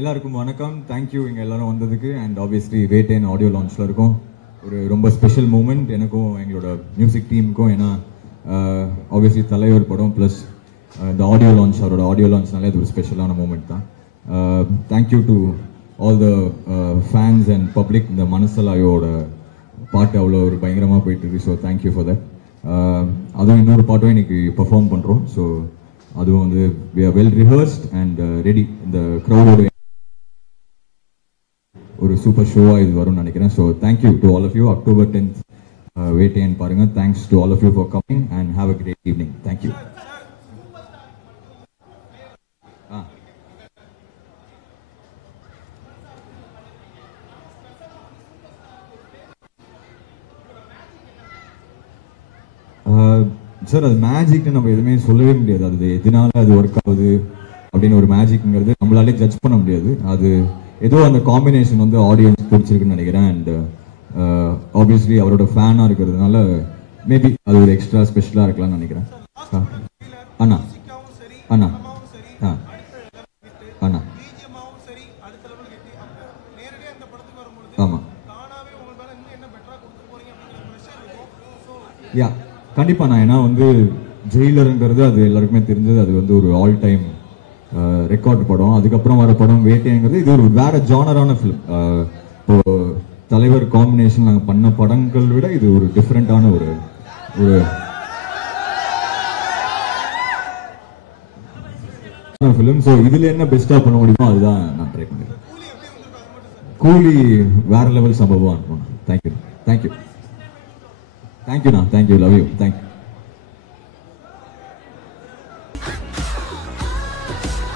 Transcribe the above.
எல்லாருக்கும் வணக்கம். தேங்க்யூ இங்கே எல்லாரும் வந்ததுக்கு. அண்ட் ஆப்வியஸ்லி வேட்டேன் ஆடியோ லான்ச்சில் இருக்கும். ஒரு ரொம்ப ஸ்பெஷல் மூமெண்ட் எனக்கும் எங்களோட மியூசிக் டீமுக்கும். ஏன்னா ஆப்வியஸ்லி தலைவர் படம் ப்ளஸ் இந்த ஆடியோ லான்ச், அவரோட ஆடியோ லான்ச்னாலே அது ஒரு ஸ்பெஷலான மூமெண்ட் தான். Thank you to all the fans and public. இந்த மனசலாயோட பாட்டு அவ்வளோ ஒரு பயங்கரமாக போயிட்டுருக்கு. So thank you for that. அதுவும் இன்னொரு பாட்டும் இன்னைக்கு பர்ஃபார்ம் பண்ணுறோம். ஸோ அதுவும் வந்து we are well rehearsed and ready. இந்த க்ரௌடோட ஒரு சூப்பர் ஷோவா இது வரும்னு நினைக்கிறேன். So thank you to all of you. October 10th Vettaiyan பாருங்க. Thanks to all of you for coming and have a great evening. Thank you. Sir, அது மேஜிக்னு நம்ம எதுவுமே சொல்லவே முடியாது. அது எதனால அது ஒர்க் ஆகுது அப்படின்னு ஒரு மேஜிக்ங்கிறது நம்மளாலே ஜட்ஜ் பண்ண முடியாது. அது ஏதோ அந்த காம்பினேஷன் வந்து ஆடியன்ஸ் பிடிச்சிருக்குன்னு நினைக்கிறேன். அண்ட் ஆப்வியஸ்லி அவரோட ஃபேனாக இருக்கிறதுனால மேபி அது ஒரு எக்ஸ்ட்ரா ஸ்பெஷலாக இருக்கலாம்னு நினைக்கிறேன். அண்ணா அண்ணா அண்ணா ஆமாம். யா கண்டிப்பாக நான் ஏன்னா வந்து ஜெயிலருங்கிறது அது எல்லாருக்குமே தெரிஞ்சது. அது வந்து ஒரு ஆல் டைம் ரெக்கார்ட் படம். அதுக்கப்புறம் வர படம் வேட்டைங்கிறது இது ஒரு வேற ஜானரான ஃபிலிம். இப்போ தலைவர் காம்பினேஷன் நாங்கள் பண்ண படங்கள் விட இது ஒரு டிஃப்ரெண்டான ஒரு ஃபிலிம். ஸோ இதில் என்ன பெஸ்ட்டாக பண்ண முடியுமோ அதுதான் நான் ட்ரை பண்ணிடுறேன். கூலி வேற லெவல் சம்பவம் அனுப்பணும். தேங்க்யூ தேங்க்யூ தேங்க்யூண்ணா. தேங்க்யூ. Love you. தேங்க்யூ.